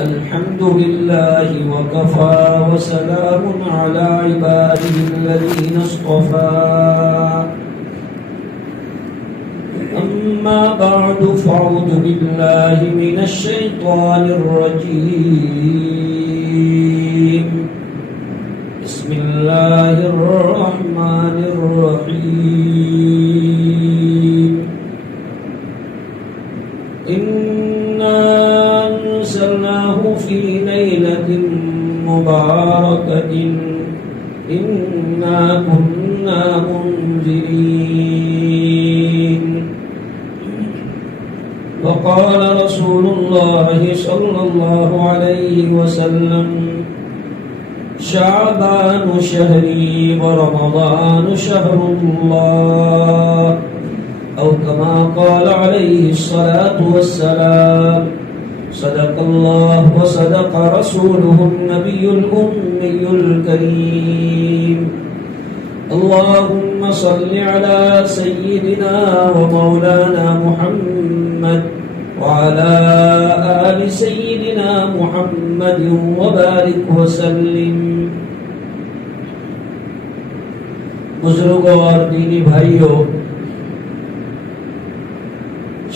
الحمد لله وكفى وسلام على عباده الذين اصطفى أما بعد فأعوذ بالله من الشيطان الرجيم بسم الله الرحمن الرحيم إنا أنزلناه في ليلة مباركة إنا كنا منذرين وقال رسول الله صلى الله عليه وسلم شعبان شهري ورمضان شهر الله أو كما قال عليه الصلاة والسلام صدق الله وصدق رسوله النبي الأمي الكريم اللهم صل على سيدنا ومولانا محمد وعلى آل سيدنا محمد وبارك وسلم. بزرگوں اور دینی بھائیوں،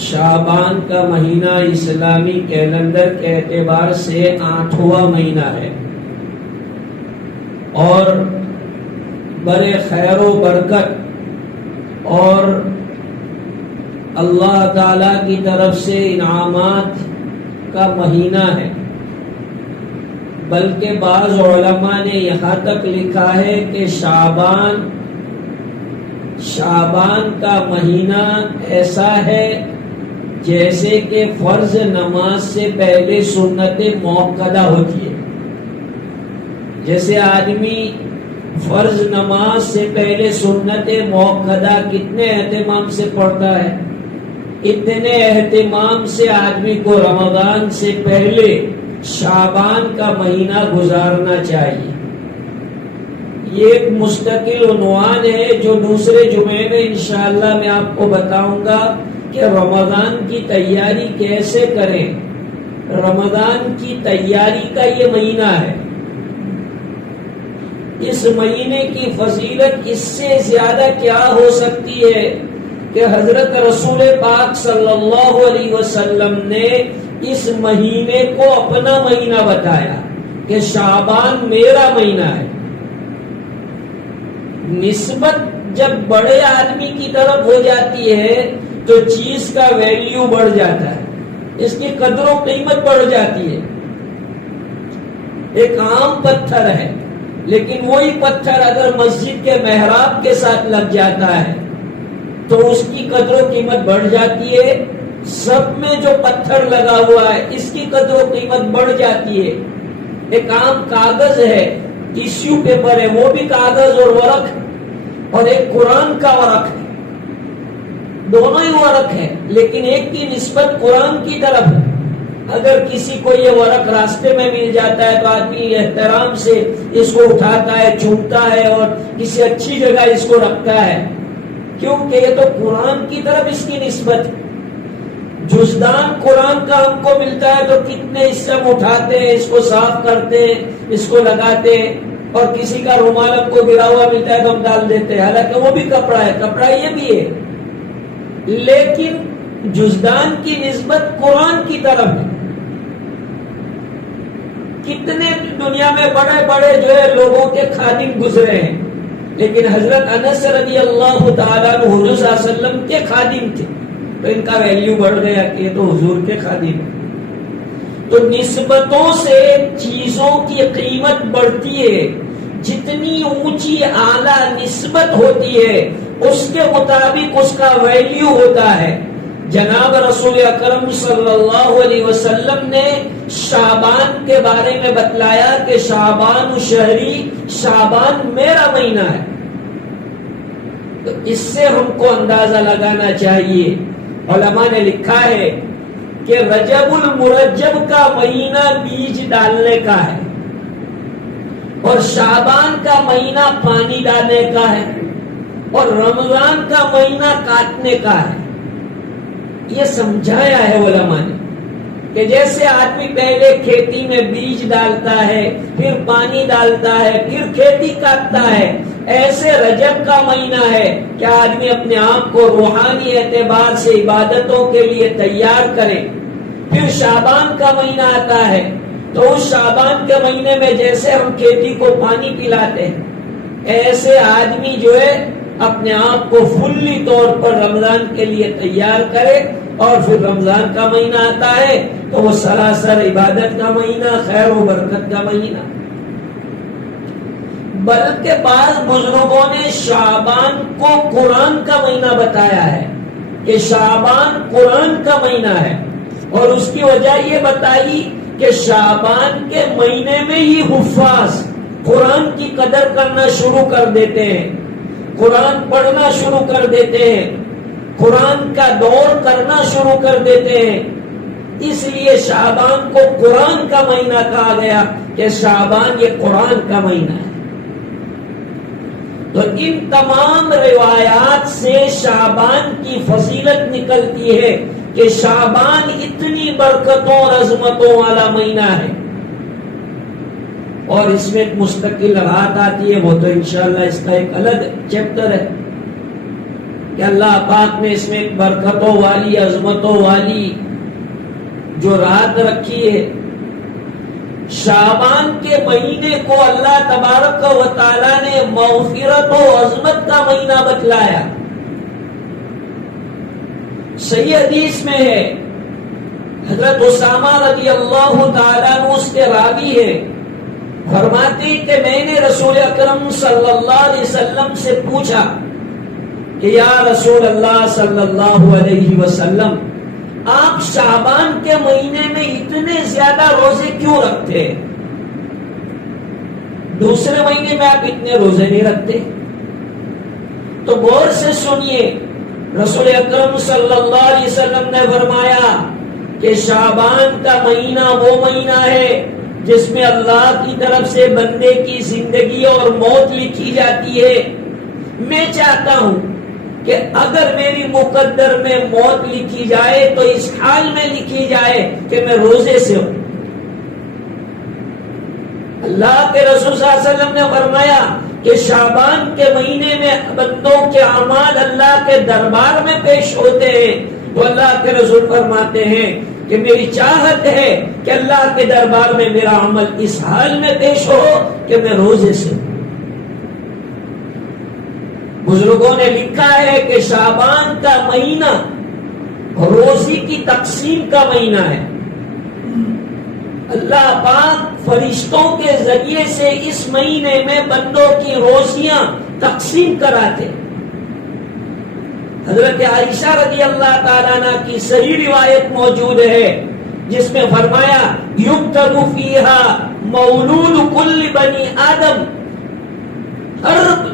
شعبان کا مہینہ اسلامی کیلنڈر کے اعتبار سے 8واں مہینہ ہے اور بڑے خیر و برکت اور اللہ تعالی کی طرف سے انعامات کا مہینہ ہے. بلکہ بعض علماء نے یہاں تک لکھا ہے کہ شعبان کا مہینہ ایسا ہے جیسے کہ فرض نماز سے پہلے سنت موقدہ ہوتی ہے. جیسے آدمی فرض نماز سے پہلے سنت موقدہ کتنے اہتمام سے پڑھتا ہے، اتنے اہتمام سے آدمی کو رمضان سے پہلے شعبان کا مہینہ گزارنا چاہیے. یہ ایک مستقل عنوان ہے جو دوسرے جمعے میں انشاءاللہ میں آپ کو بتاؤں گا کہ رمضان کی تیاری کیسے کریں. رمضان کی تیاری کا یہ مہینہ ہے. اس مہینے کی فضیلت اس سے زیادہ کیا ہو سکتی ہے کہ حضرت رسول پاک صلی اللہ علیہ وسلم نے اس مہینے کو اپنا مہینہ بتایا کہ شعبان میرا مہینہ ہے. نسبت جب بڑے آدمی کی طرف ہو جاتی ہے تو چیز کا ویلیو بڑھ جاتا ہے، اس کی قدر و قیمت بڑھ جاتی ہے. ایک عام پتھر ہے لیکن وہی پتھر اگر مسجد کے محراب کے ساتھ لگ جاتا ہے تو اس کی قدر و قیمت بڑھ جاتی ہے. سب میں جو پتھر لگا ہوا ہے اس کی قدر و قیمت بڑھ جاتی ہے. ایک عام کاغذ ہے، ٹیشو پیپر ہے، وہ بھی کاغذ اور ورق ہے، اور ایک قرآن کا ورق ہے. دونوں ہی ورق ہے لیکن ایک کی نسبت قرآن کی طرف ہے. اگر کسی کو یہ ورق راستے میں مل جاتا ہے تو آدمی احترام سے اس کو اٹھاتا ہے، چومتا ہے اور کسی اچھی جگہ اس کو رکھتا ہے، کیونکہ یہ تو قرآن کی طرف اس کی نسبت ہے. جزدان قرآن کا ہم کو ملتا ہے تو کتنے اس سے ہم اٹھاتے ہیں، اس کو صاف کرتے ہیں، اس کو لگاتے ہیں، اور کسی کا رومال ہم کو گرا ہوا ملتا ہے تو ہم ڈال دیتے ہیں، حالانکہ وہ بھی کپڑا ہے، کپڑا یہ بھی ہے. لیکن جزدان کی نسبت قرآن کی طرف ہے. کتنے دنیا میں بڑے بڑے جو ہے لوگوں کے خادم گزرے ہیں، لیکن حضرت انس رضی اللہ تعالیٰ عنہ حضور صلی اللہ علیہ وسلم کے خادم تھے تو ان کا ویلیو بڑھ گیا کہ یہ تو حضور کے خادم ہیں. تو نسبتوں سے چیزوں کی قیمت بڑھتی ہے. جتنی اونچی اعلیٰ نسبت ہوتی ہے اس کے مطابق اس کا ویلیو ہوتا ہے. جناب رسول اکرم صلی اللہ علیہ وسلم نے شعبان کے بارے میں بتلایا کہ شعبان شہری، شعبان میرا مہینہ ہے. تو اس سے ہم کو اندازہ لگانا چاہیے. علماء نے لکھا ہے کہ رجب المرجب کا مہینہ بیج ڈالنے کا ہے اور شعبان کا مہینہ پانی ڈالنے کا ہے اور رمضان کا مہینہ کاٹنے کا ہے. یہ سمجھایا ہے علماء نے. کہ جیسے آدمی پہلے کھیتی میں بیج ڈالتا ہے، پھر پانی ڈالتا ہے، پھر کھیتی کاٹتا ہے، ایسے رجب کا مہینہ ہے کہ آدمی اپنے آپ کو روحانی اعتبار سے عبادتوں کے لیے تیار کرے۔ پھر شعبان کا مہینہ آتا ہے، تو اس شعبان کے مہینے میں جیسے ہم کھیتی کو پانی پلاتے ہیں، ایسے آدمی جو ہے اپنے آپ کو فلی طور پر رمضان کے لیے تیار کرے، اور پھر رمضان کا مہینہ آتا ہے تو وہ سراسر عبادت کا مہینہ، خیر و برکت کا مہینہ۔ بلکہ بعض بزرگوں نے شعبان کو قرآن کا مہینہ بتایا ہے کہ شعبان قرآن کا مہینہ ہے، اور اس کی وجہ یہ بتائی کہ شعبان کے مہینے میں ہی حفاظ قرآن کی قدر کرنا شروع کر دیتے ہیں، قرآن پڑھنا شروع کر دیتے ہیں، قرآن کا دور کرنا شروع کر دیتے ہیں۔ اس لیے شعبان کو قرآن کا مہینہ کہا گیا کہ شعبان یہ قرآن کا مہینہ ہے۔ تو ان تمام روایات سے شعبان کی فضیلت نکلتی ہے کہ شعبان اتنی برکتوں اور عظمتوں والا مہینہ ہے، اور اس میں ایک مستقل رات آتی ہے، وہ تو انشاءاللہ اس کا ایک الگ چیپٹر ہے کہ اللہ پاک نے اس میں ایک برکتوں والی، عظمتوں والی جو رات رکھی ہے۔ شعبان کے مہینے کو اللہ تبارک و تعالی نے مغفرت و عظمت کا مہینہ بتلایا۔ صحیح حدیث میں ہے، حضرت اسامہ رضی اللہ تعالیٰ عنہ اس کے راوی ہے، فرماتے ہیں کہ میں نے رسول اکرم صلی اللہ علیہ وسلم سے پوچھا کہ یا رسول اللہ صلی اللہ علیہ وسلم، آپ شعبان کے مہینے میں اتنے زیادہ روزے کیوں رکھتے ہیں؟ دوسرے مہینے میں آپ اتنے روزے نہیں رکھتے؟ تو غور سے سنیے، رسول اکرم صلی اللہ علیہ وسلم نے فرمایا کہ شعبان کا مہینہ وہ مہینہ ہے جس میں اللہ کی طرف سے بندے کی زندگی اور موت لکھی جاتی ہے۔ میں چاہتا ہوں کہ اگر میری مقدر میں موت لکھی جائے تو اس حال میں لکھی جائے کہ میں روزے سے ہوں۔ اللہ کے رسول صلی اللہ علیہ وسلم نے فرمایا کہ شعبان کے مہینے میں بندوں کے اعمال اللہ کے دربار میں پیش ہوتے ہیں، تو اللہ کے رسول فرماتے ہیں کہ میری چاہت ہے کہ اللہ کے دربار میں میرا عمل اس حال میں پیش ہو کہ میں روزے سے ہوں۔ بزرگوں نے لکھا ہے کہ شعبان کا مہینہ روزی کی تقسیم کا مہینہ ہے۔ اللہ پاک فرشتوں کے ذریعے سے اس مہینے میں بندوں کی روزیاں تقسیم کراتے۔ حضرت عائشہ رضی اللہ تعالیٰ عنہ کی صحیح روایت موجود ہے جس میں فرمایا یکتب فیہا مولود کل بنی آدم، ہر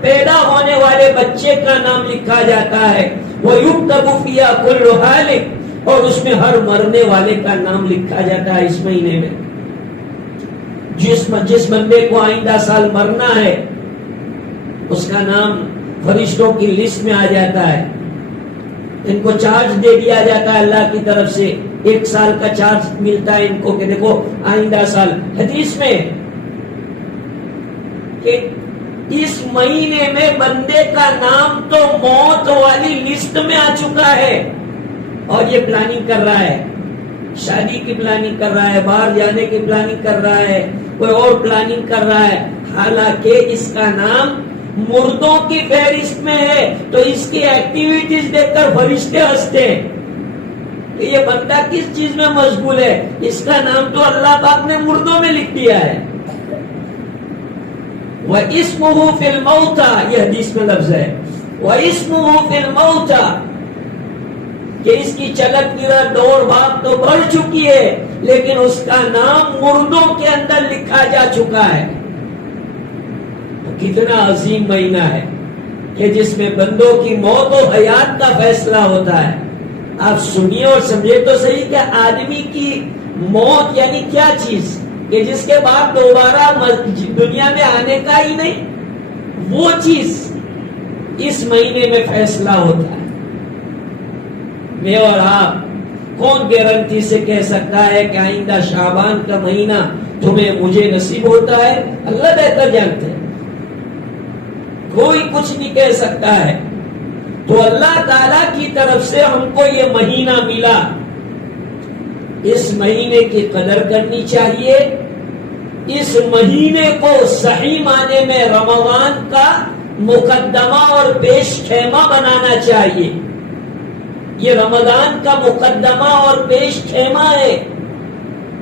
پیدا ہونے والے بچے کا نام لکھا جاتا ہے، وَيُكْتَبُ فِيهَا كُلُّ هَالِكَ، اور اس میں ہر مرنے والے کا نام لکھا جاتا ہے اس مہینے میں۔ جس بندے کو آئندہ سال مرنا ہے اس کا نام فرشتوں کی لسٹ میں آ جاتا ہے، ان کو چارج دے دیا جاتا ہے اللہ کی طرف سے، 1 سال کا چارج ملتا ہے ان کو کہ دیکھو آئندہ سال۔ حدیث میں کہ اس مہینے میں بندے کا نام تو موت والی لسٹ میں آ چکا ہے، اور یہ پلاننگ کر رہا ہے، شادی کی پلاننگ کر رہا ہے، باہر جانے کی پلاننگ کر رہا ہے، کوئی اور پلاننگ کر رہا ہے، حالانکہ اس کا نام مردوں کی فہرست میں ہے۔ تو اس کی ایکٹیویٹیز دیکھ کر فرشتے ہنستے ہیں کہ یہ بندہ کس چیز میں مشغول ہے، اس کا نام تو اللہ پاک نے مردوں میں لکھ دیا ہے۔ وَإِسْمُهُ فِي الْمَوْتَى، یہ حدیث میں لفظ ہے، وَإِسْمُهُ فِي الْمَوْتَى، کہ اس کی چلک گرا دوڑ بھاگ تو بڑھ چکی ہے لیکن اس کا نام مردوں کے اندر لکھا جا چکا ہے۔ کتنا عظیم مہینہ ہے کہ جس میں بندوں کی موت و حیات کا فیصلہ ہوتا ہے۔ آپ سنیے اور سمجھے تو صحیح کہ آدمی کی موت یعنی کیا چیز کہ جس کے بعد دوبارہ دنیا میں آنے کا ہی نہیں، وہ چیز اس مہینے میں فیصلہ ہوتا ہے۔ میں اور آپ کون گارنٹی سے کہہ سکتا ہے کہ آئندہ شعبان کا مہینہ تمہیں مجھے نصیب ہوتا ہے؟ اللہ بہتر جانتے ہیں، کوئی کچھ نہیں کہہ سکتا ہے۔ تو اللہ تعالی کی طرف سے ہم کو یہ مہینہ ملا، اس مہینے کی قدر کرنی چاہیے، اس مہینے کو صحیح معنی میں رمضان کا مقدمہ اور پیش خیمہ بنانا چاہیے۔ یہ رمضان کا مقدمہ اور پیش خیمہ ہے۔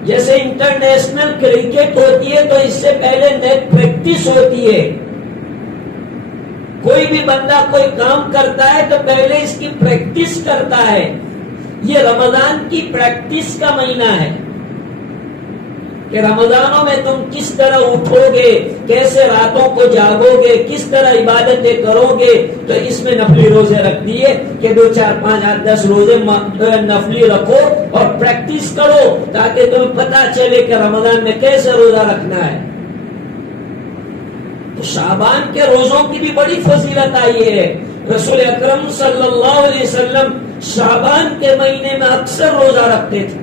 جیسے انٹرنیشنل کرکٹ ہوتی ہے تو اس سے پہلے نیٹ پریکٹس ہوتی ہے، کوئی بھی بندہ کوئی کام کرتا ہے تو پہلے اس کی پریکٹس کرتا ہے۔ یہ رمضان کی پریکٹس کا مہینہ ہے کہ رمضانوں میں تم کس طرح اٹھو گے، کیسے راتوں کو جاگو گے، کس طرح عبادتیں کرو گے۔ تو اس میں نفلی روزے رکھ دیے کہ 2 4 5 8 10 روزے نفلی رکھو اور پریکٹس کرو تاکہ تمہیں پتا چلے کہ رمضان میں کیسے روزہ رکھنا ہے۔ تو شعبان کے روزوں کی بھی بڑی فضیلت آئی ہے۔ رسول اکرم صلی اللہ علیہ وسلم شعبان کے مہینے میں اکثر روزہ رکھتے تھے۔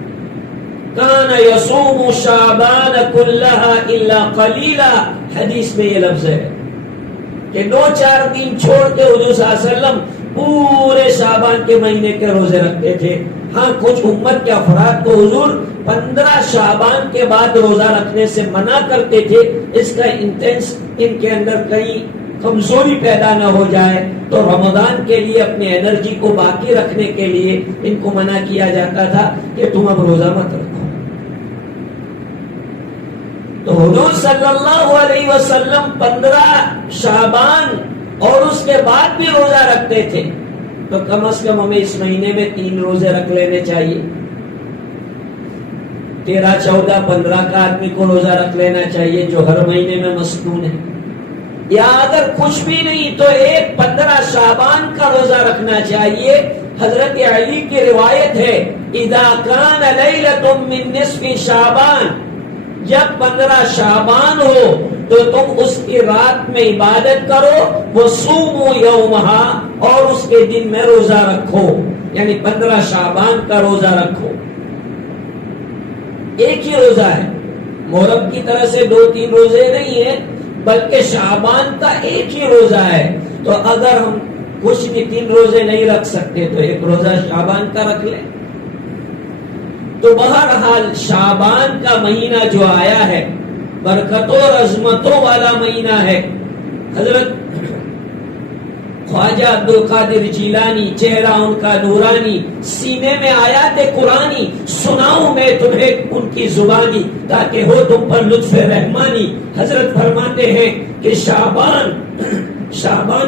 کان یصوم شعبان کلھا الا قلیلا، حدیث میں یہ لفظ ہے کہ 2 4 دن چھوڑ کے حضور صلی اللہ علیہ وسلم پورے شعبان کے مہینے کے روزے رکھتے تھے۔ ہاں کچھ امت کے افراد کو حضور 15 شعبان کے بعد روزہ رکھنے سے منع کرتے تھے، اس کا انٹینس ان کے اندر کہیں کمزوری پیدا نہ ہو جائے، تو رمضان کے لیے اپنی انرجی کو باقی رکھنے کے لیے ان کو منع کیا جاتا تھا کہ تم اب روزہ مت رکھو۔ تو حضور صلی اللہ علیہ وسلم 15 شعبان اور اس کے بعد بھی روزہ رکھتے تھے، تو کم از کم ہمیں اس مہینے میں 3 روزے رکھ لینے چاہیے۔ 13 14 15 کا آدمی کو روزہ رکھ لینا چاہیے جو ہر مہینے میں مصنون ہے، یا اگر کچھ بھی نہیں تو ایک 15 شعبان کا روزہ رکھنا چاہیے۔ حضرت علی کی روایت ہے اذا کان لیلۃ من نصف شعبان، جب 15 شعبان ہو تو تم اس کی رات میں عبادت کرو، وصوموا یومہا، اور اس کے دن میں روزہ رکھو، یعنی 15 شعبان کا روزہ رکھو۔ ایک ہی روزہ ہے، محرم کی طرح سے 2 3 روزے نہیں ہیں، بلکہ شعبان کا ایک ہی روزہ ہے۔ تو اگر ہم کچھ بھی 3 روزے نہیں رکھ سکتے تو ایک روزہ شعبان کا رکھ لیں۔ تو بہرحال شعبان کا مہینہ جو آیا ہے برکتوں اور عظمتوں والا مہینہ ہے۔ حضرت خواجہ عبدالقادر جیلانی، چہرہ ان کا نورانی، سینے میں آیات قرآنی، سناؤں میں تمہیں ان کی زبانی تاکہ ہو تم پر لطف رحمانی۔ حضرت فرماتے ہیں کہ شعبان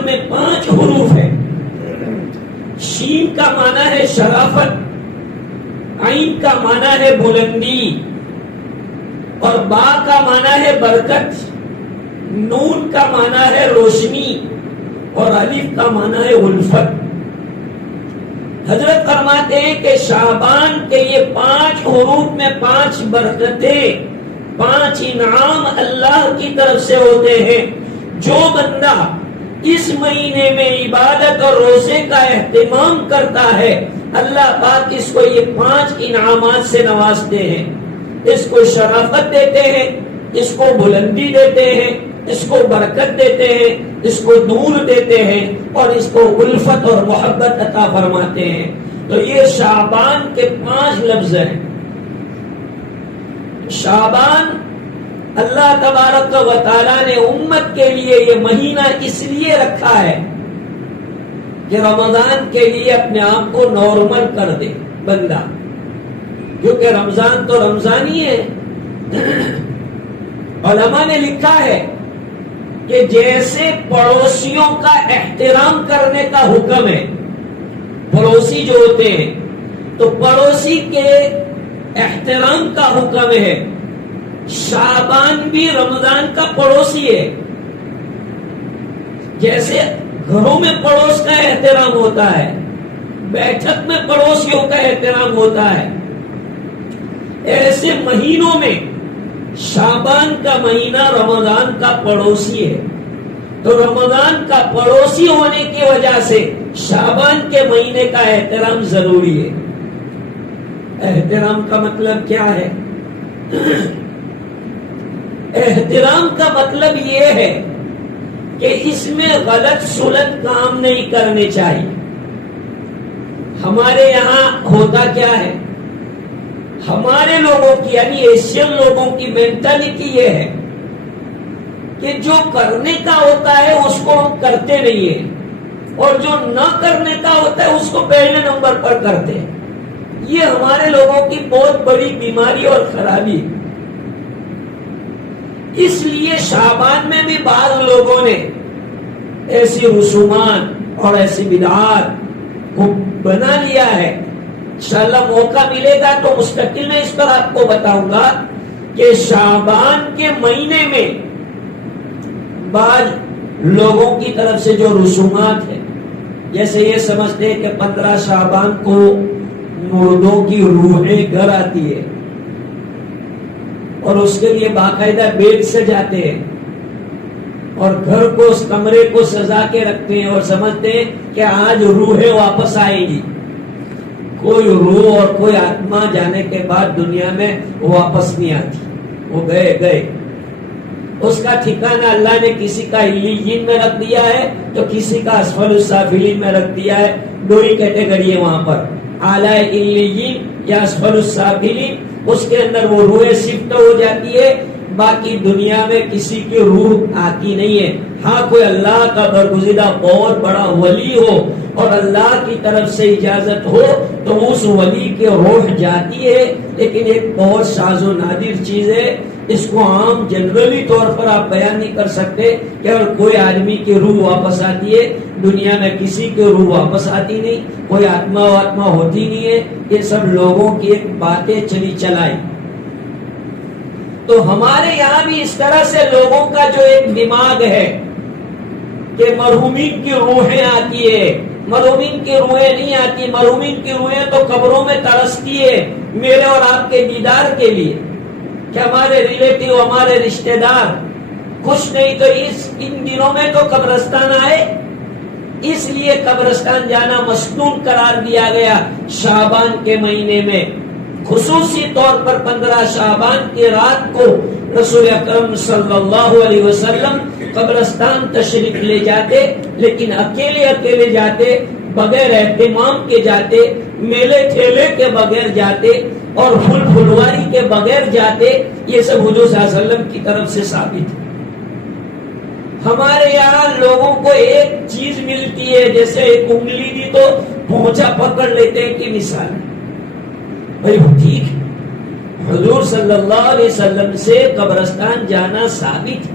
میں 5 حروف ہیں۔ شین کا معنی ہے شرافت، عین کا معنی ہے بلندی، اور با کا معنی ہے برکت، نون کا معنی ہے روشنی، اور الف کا معنی ہے الفت۔ حضرت فرماتے ہیں کہ شعبان کے یہ 5 حروف میں 5 برکتیں، 5 انعام اللہ کی طرف سے ہوتے ہیں۔ جو بندہ اس مہینے میں عبادت اور روزے کا اہتمام کرتا ہے، اللہ پاک اس کو یہ 5 انعامات سے نوازتے ہیں۔ اس کو شرافت دیتے ہیں، اس کو بلندی دیتے ہیں، اس کو برکت دیتے ہیں، اس کو نور دیتے ہیں، اور اس کو الفت اور محبت عطا فرماتے ہیں۔ تو یہ شعبان کے 5 لفظ ہیں۔ شعبان اللہ تبارک و تعالیٰ نے امت کے لیے یہ مہینہ اس لیے رکھا ہے کہ رمضان کے لیے اپنے آپ کو نارمل کر دے بندہ، کیونکہ رمضان تو رمضان ہی ہے۔ علماء نے لکھا ہے کہ جیسے پڑوسیوں کا احترام کرنے کا حکم ہے، پڑوسی جو ہوتے ہیں تو پڑوسی کے احترام کا حکم ہے، شعبان بھی رمضان کا پڑوسی ہے۔ جیسے گھروں میں پڑوس کا احترام ہوتا ہے، بیٹھک میں پڑوسیوں کا احترام ہوتا ہے، ایسے مہینوں میں شعبان کا مہینہ رمضان کا پڑوسی ہے۔ تو رمضان کا پڑوسی ہونے کی وجہ سے شعبان کے مہینے کا احترام ضروری ہے۔ احترام کا مطلب کیا ہے؟ احترام کا مطلب یہ ہے کہ اس میں غلط سلط کام نہیں کرنے چاہیے. ہمارے یہاں ہوتا کیا ہے؟ ہمارے لوگوں کی یعنی ایشین لوگوں کی مینٹالٹی یہ ہے کہ جو کرنے کا ہوتا ہے اس کو ہم کرتے نہیں ہیں، اور جو نہ کرنے کا ہوتا ہے اس کو پہلے نمبر پر کرتے ہیں. یہ ہمارے لوگوں کی بہت بڑی بیماری اور خرابی ہے. اس لیے شعبان میں بھی بعض لوگوں نے ایسی رسومات اور ایسی بدعات کو بنا لیا ہے. انشاءاللہ موقع ملے گا تو مستقل میں اس پر آپ کو بتاؤں گا کہ شعبان کے مہینے میں بعض لوگوں کی طرف سے جو رسومات ہے، جیسے یہ سمجھتے ہیں کہ 15 شعبان کو مردوں کی روحیں گھر آتی ہے اور اس کے لیے باقاعدہ بیڈ سجاتے ہیں اور گھر کو اس کمرے کو سجا کے رکھتے ہیں اور سمجھتے ہیں کہ آج روحیں واپس آئے گی. کوئی روح اور کوئی آتما جانے کے بعد دنیا میں واپس نہیں آتی، وہ گئے. اس کا ٹھکانہ اللہ نے کسی کا علیین میں رکھ دیا ہے تو کسی کا اسفل السافلین میں رکھ دیا ہے. دو ہی کیٹیگری ہے وہاں پر، اعلی علیین یا اسفل السافلین. اس کے اندر وہ روح شفٹ ہو جاتی ہے، باقی دنیا میں کسی کی روح آتی نہیں ہے. ہاں کوئی اللہ کا برگزیدہ بہت بڑا ولی ہو اور اللہ کی طرف سے اجازت ہو تو اس ولی کی روح جاتی ہے، لیکن ایک بہت شاذ و نادر چیز ہے. اس کو عام جنرلی طور پر آپ بیان نہیں کر سکتے کہ اگر کوئی آدمی کی روح واپس آتی ہے. دنیا میں کسی کی روح واپس آتی نہیں، کوئی آتما ہوتی نہیں ہے. یہ سب لوگوں کی ایک باتیں چلی چلائی. تو ہمارے یہاں بھی اس طرح سے لوگوں کا جو ایک دماغ ہے کہ مرحومین کی روحیں آتی ہے. مرحومین کی روحیں نہیں آتی. مرحومین کی روحیں تو قبروں میں ترستی ہے میرے اور آپ کے دیدار کے لیے کہ ہمارے ریلیٹیو، ہمارے رشتہ دار خوش نہیں تو ان دنوں میں تو قبرستان آئے. اس لیے قبرستان جانا مسنون قرار دیا گیا شعبان کے مہینے میں. خصوصی طور پر 15 شعبان کی رات کو رسول اکرم صلی اللہ علیہ وسلم قبرستان تشریف لے جاتے، لیکن اکیلے جاتے، بغیر اہتمام کے جاتے، میلے ٹھیلے کے بغیر جاتے اور پھول پھلواری کے بغیر جاتے. یہ سب حضور صلی اللہ علیہ وسلم کی طرف سے ثابت ہے. ہمارے یہاں لوگوں کو ایک چیز ملتی ہے، جیسے ایک انگلی دی تو پہنچا پکڑ لیتے ہیں کی مثال. بھائی ٹھیک ہے، حضور صلی اللہ علیہ وسلم سے قبرستان جانا ثابت ہے،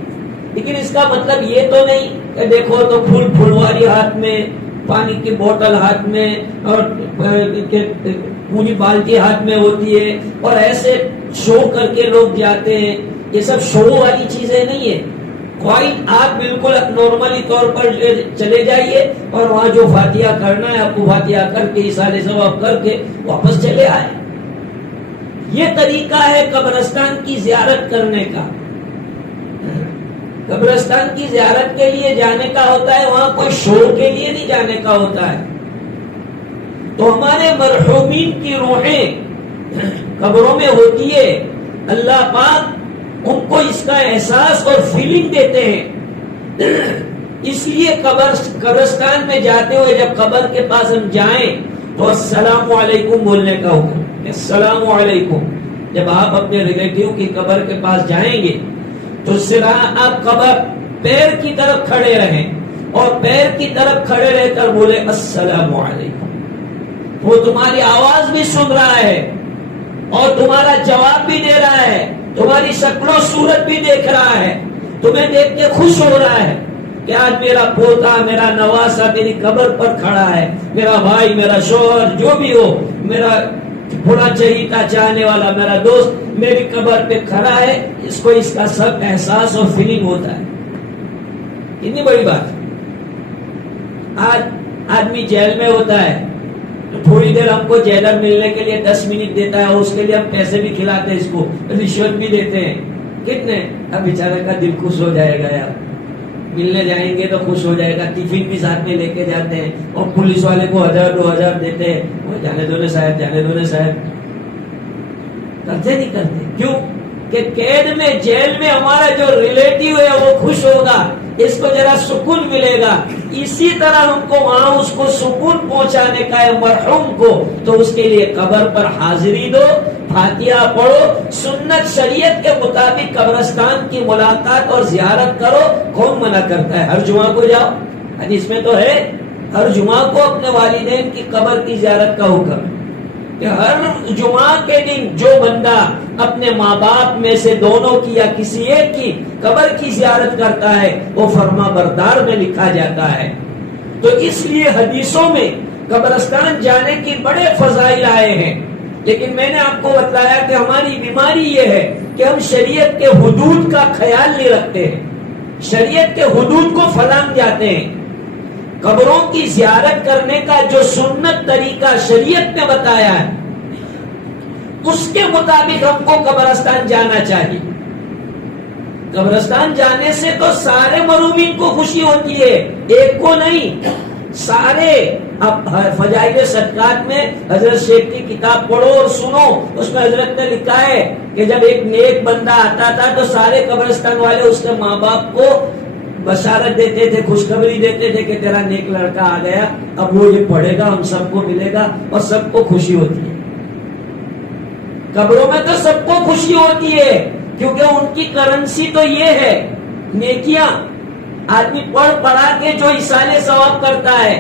لیکن اس کا مطلب یہ تو نہیں کہ دیکھو تو پھول پھلواری ہاتھ میں، پانی کی بوتل ہاتھ میں اور پوری بالٹی ہاتھ میں ہوتی ہے اور ایسے شو کر کے لوگ جاتے ہیں. یہ سب شو والی چیزیں نہیں ہے. کوئی آپ بالکل نارملی طور پر چلے جائیے اور وہاں جو فاتحہ کرنا ہے آپ کو فاتحہ کر کے اِسارے ثواب کر کے واپس چلے آئے. یہ طریقہ ہے قبرستان کی زیارت کرنے کا. قبرستان کی زیارت کے لیے جانے کا ہوتا ہے، وہاں کوئی شو کے لیے نہیں جانے کا ہوتا ہے. تو ہمارے مرحومین کی روحیں قبروں میں ہوتی ہے. اللہ پاک ان کو اس کا احساس اور فیلنگ دیتے ہیں. اس لیے قبرستان میں جاتے ہوئے جب قبر کے پاس ہم جائیں تو السلام علیکم بولنے کا حکم. السلام علیکم. جب آپ اپنے ریلیٹیو کی قبر کے پاس جائیں گے تو صرف آپ قبر پیر کی طرف کھڑے رہیں اور پیر کی طرف کھڑے رہ کر بولے السلام علیکم. وہ تمہاری آواز بھی سن رہا ہے اور تمہارا جواب بھی دے رہا ہے، تمہاری شکل و صورت بھی دیکھ رہا ہے، تمہیں دیکھ کے خوش ہو رہا ہے کہ آج میرا پوتا، میرا نواسا میری قبر پر کھڑا ہے، میرا بھائی، میرا شوہر جو بھی ہو، میرا بڑا چہیتا چاہنے والا میرا دوست میری قبر پہ کھڑا ہے. اس کو اس کا سب احساس اور فیلنگ ہوتا ہے. کتنی بڑی بات. آج آدمی جیل میں ہوتا ہے تو تھوڑی دیر ہم کو جیلر ملنے کے لیے 10 منٹ دیتا ہے اور اس کے لیے ہم پیسے بھی کھلاتے ہیں، اس کو رشوت بھی دیتے ہیں. کتنے؟ اب بیچارے کا دل خوش ہو جائے گا یار، ملنے جائیں گے تو خوش ہو جائے گا. ٹفن بھی ساتھ میں لے کے جاتے ہیں اور پولیس والے کو 1000 2000 دیتے ہیں. وہ جانے دو صاحب، جانے دو صاحب. کرتے نہیں کرتے. کیوں؟ کہ قید میں جیل میں ہمارا جو ریلیٹیو ہے وہ خوش ہوگا, اس کو ذرا سکون ملے گا. اسی طرح ہم کو وہاں اس کو سکون پہنچانے کا ہے مرحوم کو, تو اس کے لیے قبر پر حاضری دو, فاتحہ پڑھو, سنت شریعت کے مطابق قبرستان کی ملاقات اور زیارت کرو. کون منع کرتا ہے؟ ہر جمعہ کو جاؤ, حدیث میں تو ہے ہر جمعہ کو اپنے والدین کی قبر کی زیارت کا حکم ہے کہ ہر جمعہ کے دن جو بندہ اپنے ماں باپ میں سے دونوں کی یا کسی ایک کی قبر کی زیارت کرتا ہے وہ فرما بردار میں لکھا جاتا ہے. تو اس لیے حدیثوں میں قبرستان جانے کی بڑے فضائل آئے ہیں, لیکن میں نے آپ کو بتایا کہ ہماری بیماری یہ ہے کہ ہم شریعت کے حدود کا خیال نہیں رکھتے ہیں, شریعت کے حدود کو پھلانگ جاتے ہیں. قبروں کی زیارت کرنے کا جو سنت طریقہ شریعت نے بتایا ہے اس کے مطابق ہم کو قبرستان جانا چاہیے. قبرستان جانے سے تو سارے مرومین کو خوشی ہوتی ہے, ایک کو نہیں, سارے. اب فضائل صدقات میں حضرت شیخ کی کتاب پڑھو اور سنو, اس میں حضرت نے لکھا ہے کہ جب ایک نیک بندہ آتا تھا تو سارے قبرستان والے اس کے ماں باپ کو بشارت دیتے تھے, خوشخبری دیتے تھے کہ تیرا نیک لڑکا آ گیا, اب وہ یہ پڑھے گا, ہم سب کو ملے گا, اور سب کو خوشی ہوتی ہے. قبروں میں تو سب کو خوشی ہوتی ہے کیونکہ ان کی کرنسی تو یہ ہے نیکیاں. آدمی پڑھ پڑھا کے جو ایصال ثواب کرتا ہے,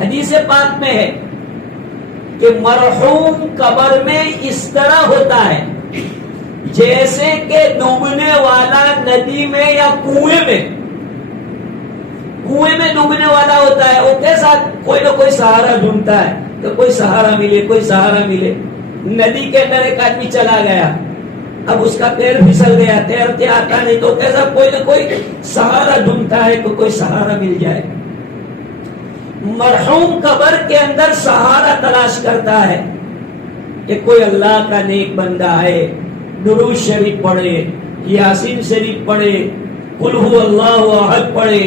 حدیث پاک میں ہے کہ مرحوم قبر میں اس طرح ہوتا ہے جیسے کہ ڈوبنے والا ندی میں یا کنویں میں ڈوبنے والا ہوتا ہے. وہ کیسا کوئی نہ کوئی سہارا ڈھونڈتا ہے کہ کوئی سہارا ملے, کوئی سہارا ملے. ندی کے اندر ایک آدمی چلا گیا, اب اس کا پیر پھسل گیا, تیرتے آتا نہیں, تو کیسا کوئی نہ کوئی سہارا ڈھونڈتا ہے کہ کوئی سہارا مل جائے. مرحوم قبر کے اندر سہارا تلاش کرتا ہے کہ کوئی اللہ کا نیک بندہ ہے, درود شریف پڑھے, یاسین شریف پڑھے, قل هو اللہ احد پڑھے,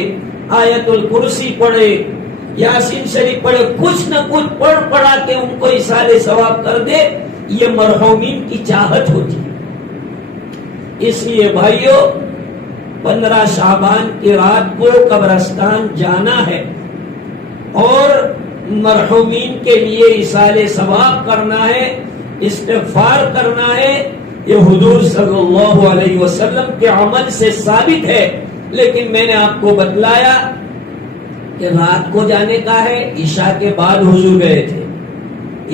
آیت الکرسی پڑھے, یاسین شریف پڑھے, کچھ نہ کچھ پڑھ پڑھا کے ان کو ایصال ثواب کر دے. یہ مرحومین کی چاہت ہوتی ہے. اس لیے بھائیو 15 شعبان کی رات کو قبرستان جانا ہے اور مرحومین کے لیے ایصال ثواب کرنا ہے, استغفار کرنا ہے. یہ حضور صلی اللہ علیہ وسلم کے عمل سے ثابت ہے. لیکن میں نے آپ کو بتلایا کہ رات کو جانے کا ہے, عشاء کے بعد حضور گئے تھے,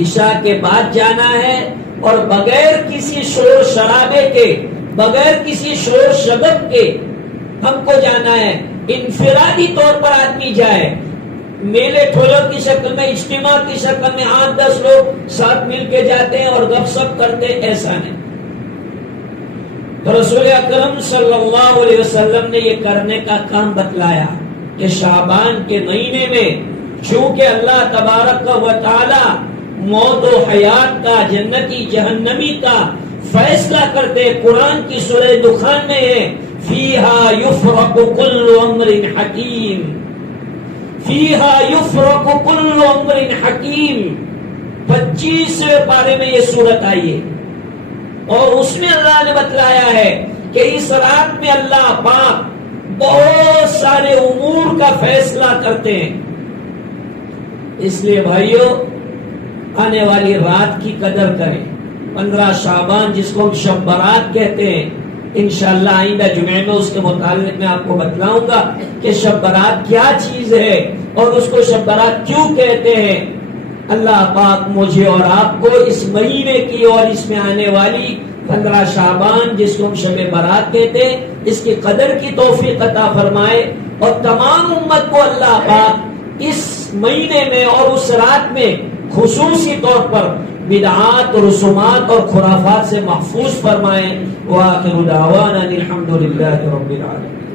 عشاء کے بعد جانا ہے اور بغیر کسی شور شرابے کے, بغیر کسی شور شغب کے ہم کو جانا ہے. انفرادی طور پر آدمی جائے, میلے ٹھولوں کی شکل میں, اجتماع کی شکل میں 8-10 لوگ ساتھ مل کے جاتے ہیں اور گپ سپ کرتے, ایسا نہیں. تو رسول اکرم صلی اللہ علیہ وسلم نے یہ کرنے کا کام بتلایا کہ شعبان کے مہینے میں چونکہ اللہ تبارک و تعالی موت و حیات کا, جنتی جہنمی کا فیصلہ کرتے. قرآن کی سورہ دخان میں ہے فیہا یفرق کل امر حکیم, فیہا یفرق کل امر حکیم. 25ویں پارے میں یہ سورت آئی ہے اور اس میں اللہ نے بتلایا ہے کہ اس رات میں اللہ پاک بہت سارے امور کا فیصلہ کرتے ہیں. اس لیے بھائیو آنے والی رات کی قدر کریں. 15 شعبان جس کو ہم شب برات کہتے ہیں, انشاءاللہ آئندہ جمعے میں اس کے متعلق میں آپ کو بتلاؤں گا کہ شب برات کیا چیز ہے اور اس کو شب برات کیوں کہتے ہیں. اللہ پاک مجھے اور آپ کو اس مہینے کی اور اس میں آنے والی 15 شعبان جس کو ہم شب برات کہتے ہیں اس کی قدر کی توفیق عطا فرمائے, اور تمام امت کو اللہ پاک اس مہینے میں اور اس رات میں خصوصی طور پر بدعات اور رسومات اور خرافات سے محفوظ فرمائے. وآخر دعوانا الحمد للہ رب العالمین.